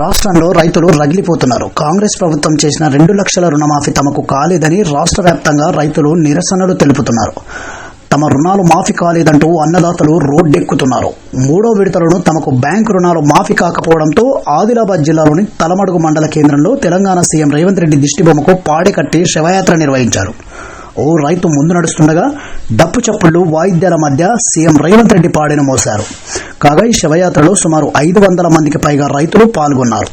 రాష్ట్రంలో రైతులు రగిలిపోతున్నారు. కాంగ్రెస్ ప్రభుత్వం చేసిన 2 లక్షల రుణమాఫీ తమకు కాలేదని రాష్ట్ర వ్యాప్తంగా రైతులు నిరసనలు తెలుపుతున్నారు. తమ రుణాలు మాఫీ కాలేదంటూ అన్నదాతలు రోడ్డెక్కుతున్నారు. 3వ విడతలను తమకు బ్యాంకు రుణాలు మాఫీ కాకపోవడంతో ఆదిలాబాద్ జిల్లాలోని తలమడుగు మండల కేంద్రంలో తెలంగాణ సీఎం రేవంత్ రెడ్డి దిష్టిబొమ్మకు పాడె కట్టి శవయాత్ర నిర్వహించారు. ఓ రైతు ముందు నడుస్తుండగా డప్పు చప్పుళ్లు వాయిద్యాల మధ్య సీఎం రేవంత్ రెడ్డి పాడెను మోశారు. కాగా ఈ శవయాత్రలో సుమారు 500 మందికి పైగా రైతులు పాల్గొన్నారు.